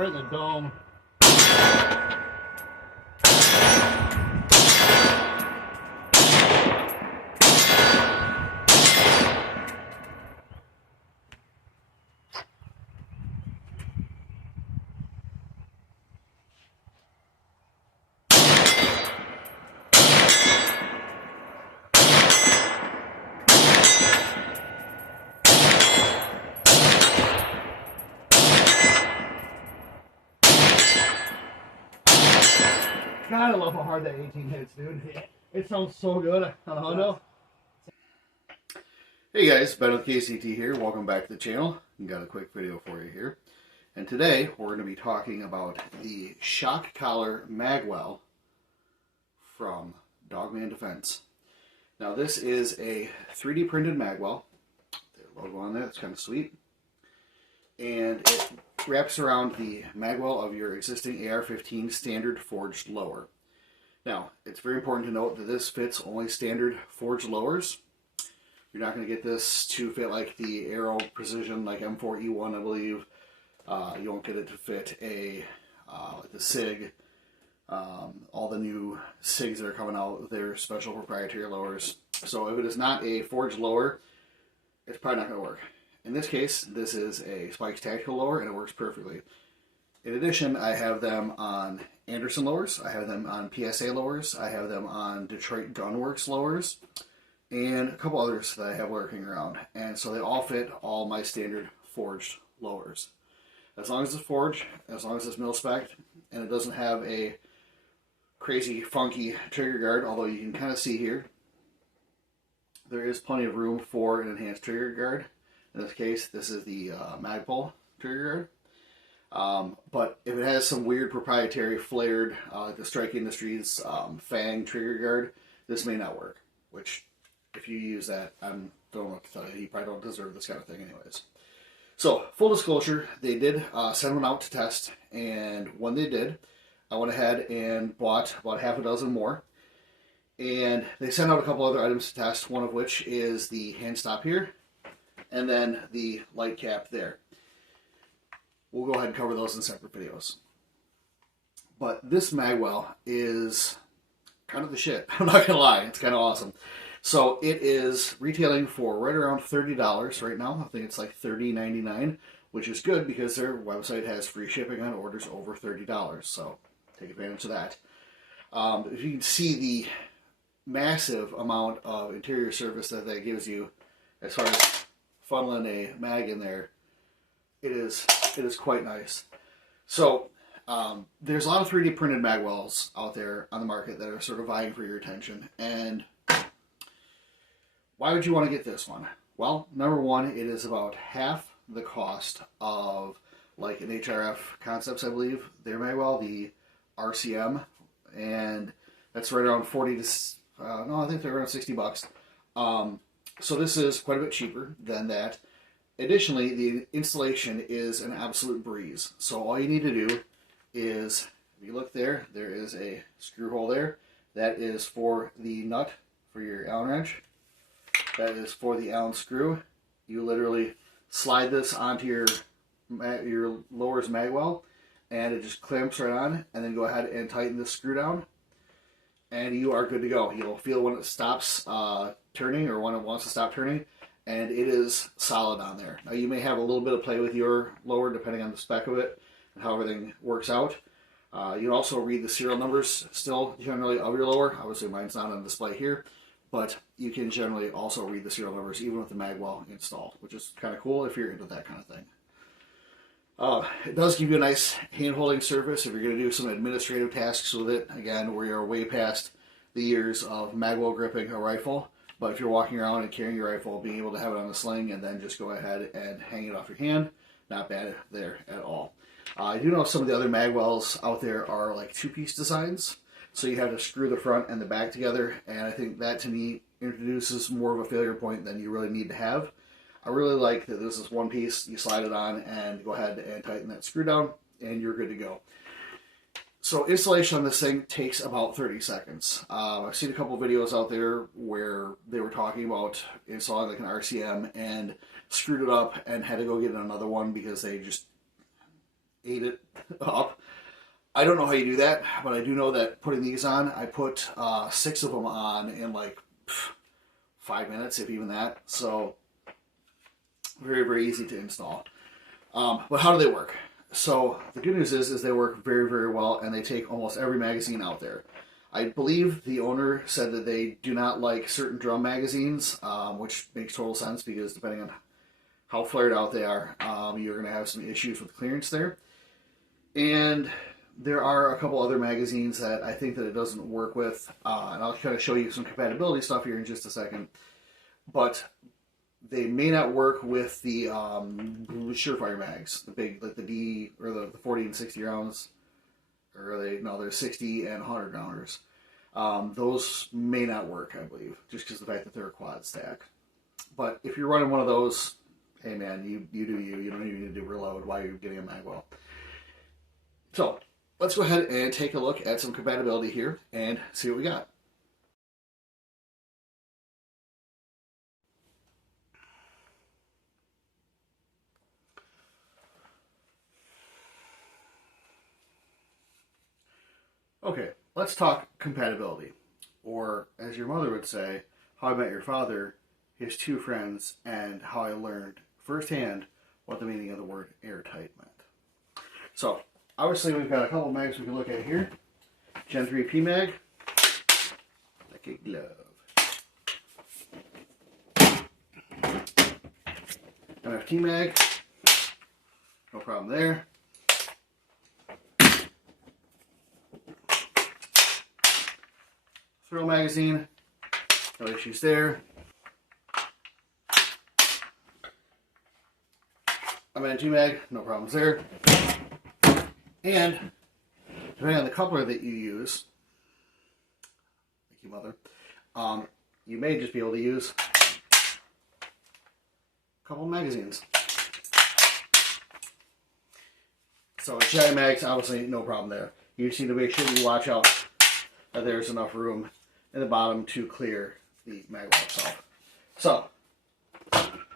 right in the dome. God, I love how hard that 18 hits, dude. It sounds so good on a Hondo. Hey guys, Ben with KCT here. Welcome back to the channel. Got a quick video for you here. And today we're going to be talking about the shock collar Magwell from Dogman Defense. Now this is a 3D printed Magwell. The logo on there, that's kind of sweet. And it wraps around the Magwell of your existing AR-15 standard forged lower. Now, it's very important to note that this fits only standard forged lowers. You're not going to get this to fit like the Aero Precision, like M4E1, I believe. You won't get it to fit a like the SIG. All the new SIGs that are coming out, they're special proprietary lowers. So if it is not a forged lower, it's probably not going to work. In this case, this is a Spikes Tactical lower, and it works perfectly. In addition, I have them on Anderson lowers, I have them on PSA lowers, I have them on Detroit Gunworks lowers, and a couple others that I have lurking around. And so they all fit all my standard forged lowers. As long as it's forged, as long as it's mil-spec'd, and it doesn't have a crazy funky trigger guard, although you can kind of see here, there is plenty of room for an enhanced trigger guard. In this case, this is the Magwell trigger guard. But if it has some weird proprietary flared, the Strike Industries Fang trigger guard, this may not work. Which, if you use that, I don't know what to tell you. You probably don't deserve this kind of thing anyways. So, full disclosure, they did send one out to test. And when they did, I went ahead and bought about half a dozen more. And they sent out a couple other items to test, one of which is the hand stop here, and then the light cap there. We'll go ahead and cover those in separate videos. But this Magwell is kind of the shit. I'm not going to lie. It's kind of awesome. So it is retailing for right around $30 right now. I think it's like $30.99, which is good because their website has free shipping on orders over $30. So take advantage of that. If you can see the massive amount of interior surface that gives you as far as funneling a mag in there, it is quite nice. So there's a lot of 3D printed Magwells out there on the market that are sort of vying for your attention. And why would you want to get this one? Well, number one, it is about half the cost of like an HRF Concepts, I believe, their Magwell, the RCM, and that's right around 40 to no, I think they're around 60 bucks. So this is quite a bit cheaper than that. Additionally, the installation is an absolute breeze. So all you need to do is, if you look there, there is a screw hole there. That is for the nut for your Allen wrench. That is for the Allen screw. You literally slide this onto your lower's Magwell, and it just clamps right on, and then go ahead and tighten this screw down, and you are good to go. You'll feel when it stops turning, or when it wants to stop turning, and it is solid on there. Now you may have a little bit of play with your lower depending on the spec of it and how everything works out. You can also read the serial numbers still generally of your lower. Obviously mine's not on display here, but you can generally also read the serial numbers even with the Magwell installed, which is kind of cool if you're into that kind of thing. It does give you a nice hand-holding surface if you're going to do some administrative tasks with it. Again, we are way past the years of Magwell gripping a rifle. But if you're walking around and carrying your rifle, being able to have it on a sling and then just go ahead and hang it off your hand, not bad there at all. I do know some of the other Magwells out there are like two-piece designs. So you have to screw the front and the back together. And I think that, to me, introduces more of a failure point than you really need to have. I really like that this is one piece. You slide it on and go ahead and tighten that screw down, and you're good to go. So installation on this thing takes about 30 seconds. I've seen a couple of videos out there where they were talking about installing like an RCM and screwed it up and had to go get another one because they just ate it up. I don't know how you do that, but I do know that putting these on, I put 6 of them on in like 5 minutes, if even that. So very, very easy to install. But how do they work? So the good news is they work very, very well, and they take almost every magazine out there. I believe the owner said that they do not like certain drum magazines, which makes total sense because depending on how flared out they are, you're going to have some issues with clearance there. And there are a couple other magazines that I think that it doesn't work with, and I'll kind of show you some compatibility stuff here in just a second. But they may not work with the Surefire mags, the big, like the D or the 40 and 60 rounds, or they're 60 and 100 rounders. Those may not work, I believe, just because of the fact that they're a quad stack. But if you're running one of those, hey man, you do you. You don't even need to reload while you're getting a Magwell. So let's go ahead and take a look at some compatibility here and see what we got. Okay, let's talk compatibility. Or, as your mother would say, How I Met Your Father, his 2 friends, and how I learned firsthand what the meaning of the word airtight meant. So, obviously we've got a couple mags we can look at here. Gen 3 PMag, like a glove. MFT mag, no problem there. Thrill magazine, no issues there. MNT mag, no problems there. And depending on the coupler that you use, thank you, mother, you may just be able to use a couple of magazines. So GI mags, obviously no problem there. You just need to make sure that you watch out that there's enough room in the bottom to clear the Magwell itself. So,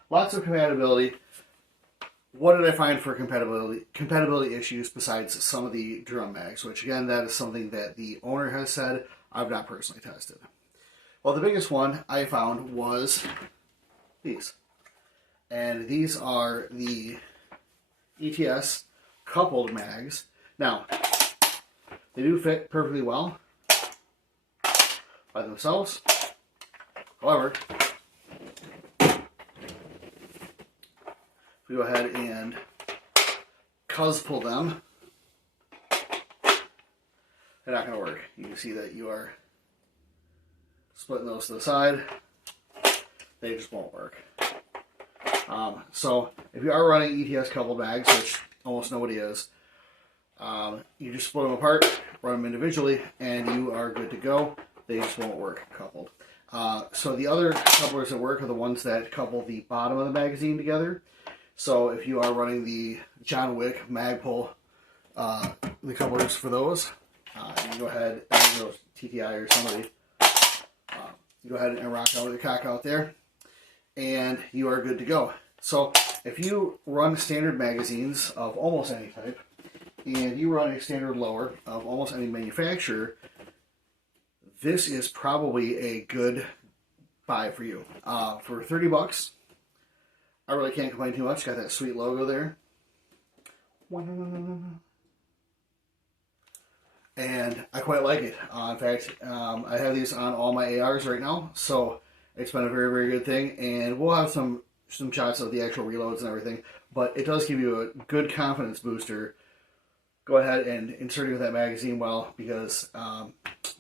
lots of compatibility. What did I find for compatibility issues besides some of the drum mags, which again, that is something that the owner has said. I've not personally tested. Well, the biggest one I found was these. And these are the ETS coupled mags. Now, they do fit perfectly well by themselves. However, if we go ahead and pull them, they're not going to work. You can see that you are splitting those to the side. They just won't work. So if you are running ETS coupled mags, which almost nobody is, you just split them apart, run them individually, and you are good to go. They just won't work coupled. So the other couplers that work are the ones that couple the bottom of the magazine together. So if you are running the John Wick Magpul, the couplers for those, you can go ahead and TTI or somebody, you go ahead and rock out the cock out there, and you are good to go. So if you run standard magazines of almost any type, and you run a standard lower of almost any manufacturer, this is probably a good buy for you. For 30 bucks, I really can't complain too much. Got that sweet logo there. And I quite like it. In fact, I have these on all my ARs right now, so it's been a very, very good thing. And we'll have some shots of the actual reloads and everything, but it does give you a good confidence booster. Go ahead and insert it with that magazine well, because,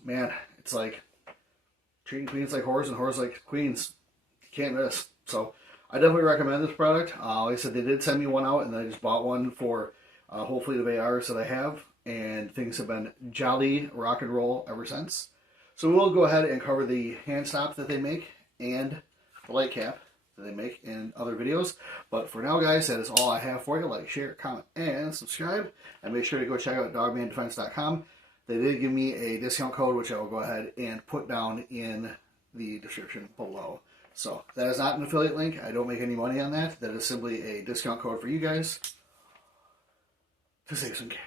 man, it's like treating queens like whores and whores like queens. You can't miss. So I definitely recommend this product. Like I said, they did send me one out, and I just bought one for a whole fleet of ARs that I have, and things have been jolly rock and roll ever since. So we'll go ahead and cover the hand stop that they make and the light cap that they make in other videos. But for now, guys, that is all I have for you. Like, share, comment, and subscribe. And make sure to go check out dogmandefense.com. They did give me a discount code, which I will go ahead and put down in the description below. So that is not an affiliate link. I don't make any money on that. That is simply a discount code for you guys. to save some cash.